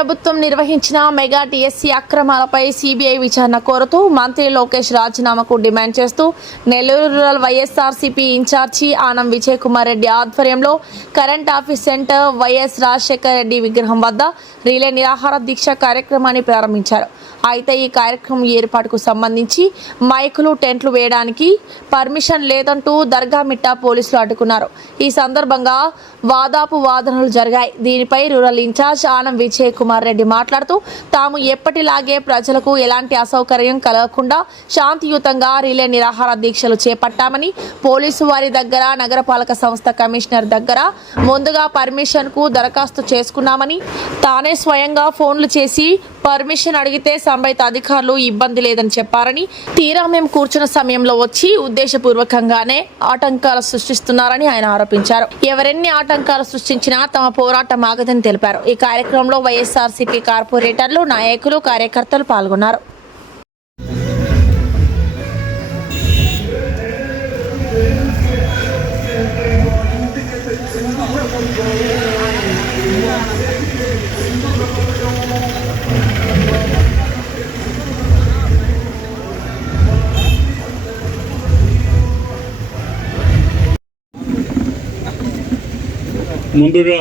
ప్రభుత్వం నిర్వహించిన mega TSC అక్రమాలపై CBI విచారణ కోరుతూ మంత్రి లోకేష్ రాజీనామాకు డిమాండ్ చేస్తూ నెల్లూరు రూరల్ వైఎస్ఆర్సీపీ ఇన్ఛార్జి ఆనం విజయ్ కుమార్ రెడ్డి ఆధ్వర్యంలో current office centre YS Rajasekhara Reddy విగ్రహం వద్ద రిలే నిరాహార దీక్ష కార్యక్రమాన్ని ప్రారంభించారు. అయితే ఈ కార్యక్రమం ఏర్పాటుకు సంబంధించి మైకులు టెంట్లు వేయడానికి పర్మిషన్ లేదంటూ దర్గా మిట్టా పోలీసులు అడ్డుకున్నారు. ఈ సందర్భంగా వాదనలు జరిగాయి. దీనిపై రూరల్ ఇన్ఛార్జ్ ఆనం విజయ్ కుమార్ రెడ్డి మాట్లాడుతూ తాము ఎప్పటిలాగే ప్రజలకు ఎలాంటి అసౌకర్యం కలగకుండా శాంతియుతంగా రిలే నిరాహార దీక్షలు చేపట్టామని, పోలీసు వారి దగ్గర, నగరపాలక సంస్థ కమిషనర్ దగ్గర ముందుగా పర్మిషన్ కు దరఖాస్తు చేసుకున్నామని, తానే స్వయంగా ఫోన్లు చేసి పర్మిషన్ అడిగితే సంబంధిత అధికారులు ఇబ్బంది లేదని చెప్పారని, తీరా మేము కూర్చున్న సమయంలో వచ్చి ఉద్దేశపూర్వకంగానే ఆటంకాలు సృష్టిస్తున్నారని ఆయన ఆరోపించారు. ఎవరెన్ని ఆటంకాలు సృష్టించినా తమ పోరాటం ఆగదని తెలిపారు. ఈ కార్యక్రమంలో వైఎస్ఆర్సీపీ కార్పొరేటర్లు, నాయకులు, కార్యకర్తలు పాల్గొన్నారు. ముందుగా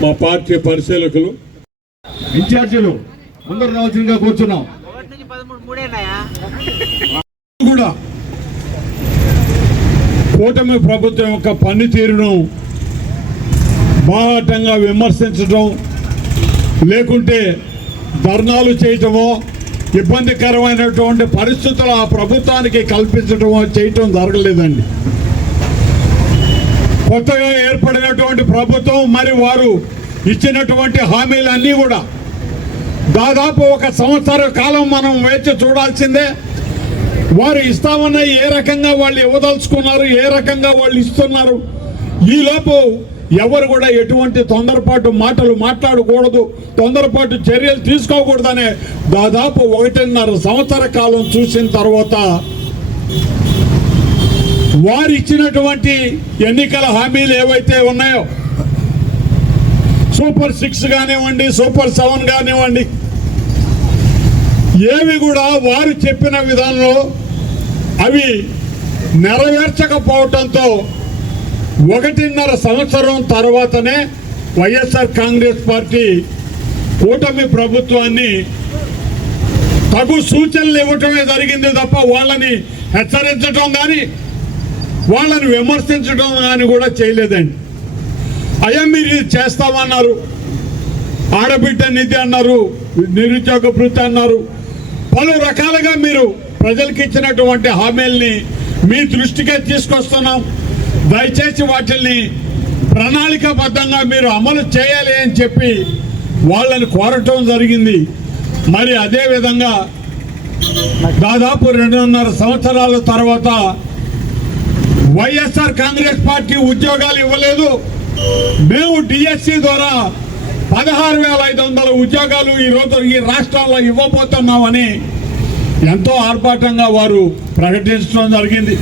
మా పార్టీ పరిశీలకులు, ఇన్ఛార్జీలు ముందరు రావాల్సిందిగా కూర్చున్నాం. కూడా కూటమి ప్రభుత్వం యొక్క పనితీరును బాహాటంగా విమర్శించడం, లేకుంటే ధర్నాలు చేయటమో, ఇబ్బందికరమైనటువంటి పరిస్థితులు ఆ ప్రభుత్వానికి కల్పించడమో చేయటం జరగలేదండి. కొత్తగా ఏర్పడినటువంటి ప్రభుత్వం మరి వారు ఇచ్చినటువంటి హామీలన్నీ కూడా దాదాపు 1 సంవత్సర కాలం మనం వేచి చూడాల్సిందే. వారు ఇస్తామన్న ఏ రకంగా వాళ్ళు ఇవ్వదలుచుకున్నారు, ఏ రకంగా వాళ్ళు ఇస్తున్నారు, ఈలోపు ఎవరు కూడా ఎటువంటి తొందరపాటు మాటలు మాట్లాడకూడదు, తొందరపాటు చర్యలు తీసుకోకూడదనే దాదాపు 1.5 సంవత్సర కాలం చూసిన తర్వాత వారు ఇచ్చినటువంటి ఎన్నికల హామీలు ఏవైతే ఉన్నాయో, సూపర్ 6 కానివ్వండి, సూపర్ 7 కానివ్వండి, ఏవి కూడా వారు చెప్పిన విధానంలో అవి నెరవేర్చకపోవటంతో 1.5 సంవత్సరం తర్వాతనే వైఎస్ఆర్ కాంగ్రెస్ పార్టీ కూటమి ప్రభుత్వాన్ని తగు సూచనలు ఇవ్వటమే జరిగింది తప్ప వాళ్ళని హెచ్చరించడం కానీ, వాళ్ళని విమర్శించడం కానీ కూడా చేయలేదండి. అయ్యా మీరు ఇది చేస్తామన్నారు, ఆడబిడ్డ నిధి అన్నారు, నిరుద్యోగ భృతి అన్నారు, పలు రకాలుగా మీరు ప్రజలకు ఇచ్చినటువంటి హామీల్ని మీ దృష్టికే తీసుకొస్తున్నాం. దయచేసి వాటిని ప్రణాళికాబద్ధంగా మీరు అమలు చేయాలి అని చెప్పి వాళ్ళని కోరటం జరిగింది. మరి అదేవిధంగా దాదాపు 2.5 సంవత్సరాల తర్వాత వైఎస్ఆర్ కాంగ్రెస్ పార్టీ ఉద్యోగాలు ఇవ్వలేదు. మేము డిఎస్సి ద్వారా 16,500 ఉద్యోగాలు ఈరోజు ఈ రాష్ట్రంలో ఇవ్వబోతున్నామని ఎంతో ఆర్భాటంగా వారు ప్రకటించడం జరిగింది.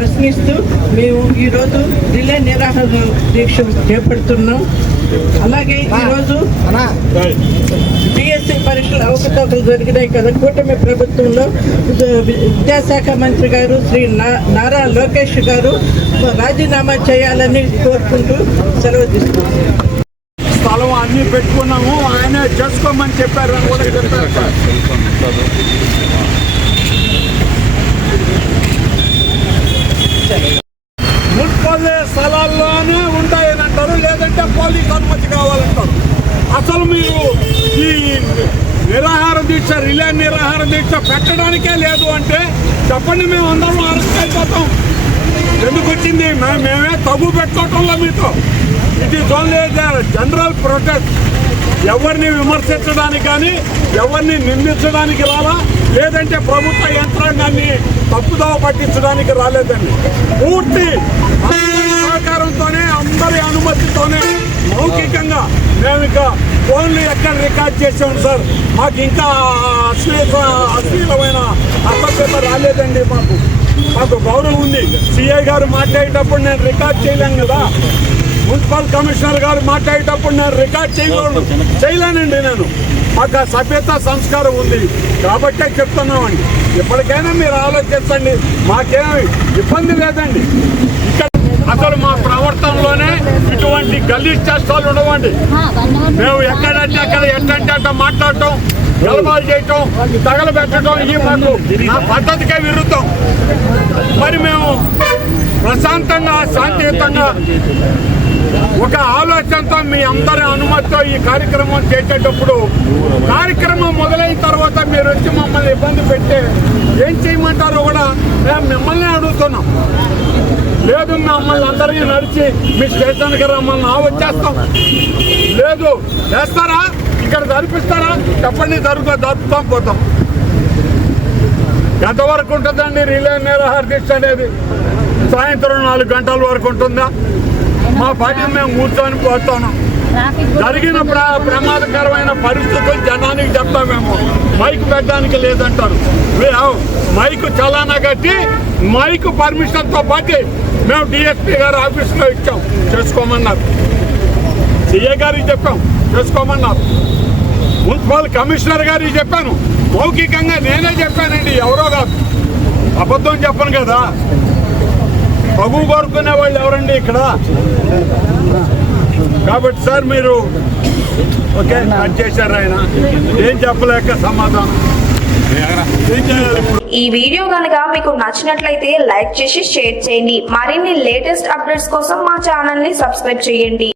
ప్రశ్నిస్తూ మేము ఈరోజు రిలే నిరాహార దీక్ష చేపడుతున్నాం. అలాగే ఈరోజు డిఎస్సి పరీక్షలు అవకతవకలు జరిగినాయి కదా, కూటమి ప్రభుత్వంలో విద్యాశాఖ మంత్రి గారు శ్రీ నారా లోకేష్ గారు రాజీనామా చేయాలని కోరుకుంటూ సెలవు తీసుకుంటున్నాం. స్థలం అన్ని పెట్టుకున్నాము, ఆయన చేసుకోమని చెప్పారు. మున్సిపల్ స్థలాల్లోనే ఉంటాయని అంటారు, లేదంటే పోలీస్ అనుమతి కావాలంటారు. అసలు మీరు ఈ నిరాహార దీక్ష, రిలే నిరాహార దీక్ష పెట్టడానికే లేదు అంటే చెప్పండి, మేము అందరం అరెస్ట్ అయిపోతాం. ఎందుకు వచ్చింది? మేమే తగు పెట్టుకోవటంలో మీతో. ఇది ఓన్లీ జనరల్ ప్రొటెస్ట్. ఎవరిని విమర్శించడానికి కానీ, ఎవరిని నిందించడానికి రాలా, లేదంటే ప్రభుత్వ యంత్రాంగాన్ని తప్పుదోవ పట్టించడానికి రాలేదండి. పూర్తి సహకారంతోనే, అందరి అనుమతితోనే మౌఖికంగా మేము ఇక ఫోన్లు ఎక్కడ రికార్డ్ చేసాం సార్. మాకు ఇంకా అశ్లీలమైన అసభ్యత రాలేదండి. మాకు గౌరవం ఉంది. సిఐ గారు మాట్లాడేటప్పుడు నేను రికార్డ్ చేయలేను కదా. మున్సిపల్ కమిషనర్ గారు మాట్లాడేటప్పుడు నేను రికార్డ్ చేయలేనండి. నేను మాకు ఆ సభ్యత సంస్కారం ఉంది కాబట్టే చెప్తున్నామండి. ఎప్పటికైనా మీరు ఆలోచించండి, మాకేమి ఇబ్బంది లేదండి. ఇక్కడ అసలు మా ప్రవర్తనలోనే ఇటువంటి గలీజ్ చేష్టాలు ఉండవండి. మేము ఎక్కడంటే అక్కడ ఎట్టంటే అట్ట మాట్లాడటం, గలబాలు చేయటం, తగలబెట్టడం ఈ మాకు నా పద్ధతికే విరుద్ధం. మరి మేము ప్రశాంతంగా శాంతియుతంగా ఒక ఆలోచనతో మీ అందరి అనుమతితో ఈ కార్యక్రమం చేసేటప్పుడు కార్యక్రమం మొదలైన తర్వాత మీరు వచ్చి మమ్మల్ని ఇబ్బంది పెడితే ఏం చేయమంటారో కూడా మేము మిమ్మల్ని అడుగుతున్నాం. లేదు మమ్మల్ని అందరికీ నడిచి మీ స్టేషన్కి రమ్మల్ని వచ్చేస్తాం. లేదు చేస్తారా, ఇక్కడ జరిపిస్తారా చెప్పండి, జరుపుతాం పోతాం. ఎంతవరకు ఉంటుందండి రిలే నిరాహార దీక్ష అనేది? సాయంత్రం 4 గంటల వరకు ఉంటుందా? మా పార్టీ మేము కూర్చొని పోతాను. జరిగిన ప్రమాదకరమైన పరిస్థితులు జనానికి చెప్తామేమో, మైక్ పెట్టడానికి లేదంటారు. మైక్ చలానా కట్టి మైక్ పర్మిషన్తో పాటు మేము డిఎస్పీ గారు ఆఫీస్లో ఇచ్చాం, చేసుకోమన్నారు. సిఏ గారికి చెప్పాం, చేసుకోమన్నారు. మున్సిపల్ కమిషనర్ గారికి చెప్పాను, మౌఖికంగా నేనే చెప్పానండి, ఎవరో కాదు, అబద్ధం చెప్పను కదా. పగు కోరుకునే వాళ్ళు ఎవరండి ఇక్కడ? కాబట్టి సార్ మీరు ఓకే కట్ చేశారు, ఆయన ఏం చెప్పలేక సమాధానం ఏం చేయాలి ఇప్పుడు? ఈ వీడియో కనుక మీకు నచ్చినట్లయితే లైక్ చేసి షేర్ చేయండి. మరిన్ని లేటెస్ట్ అప్డేట్స్ కోసం మా ఛానల్ ని సబ్స్క్రైబ్ చేయండి.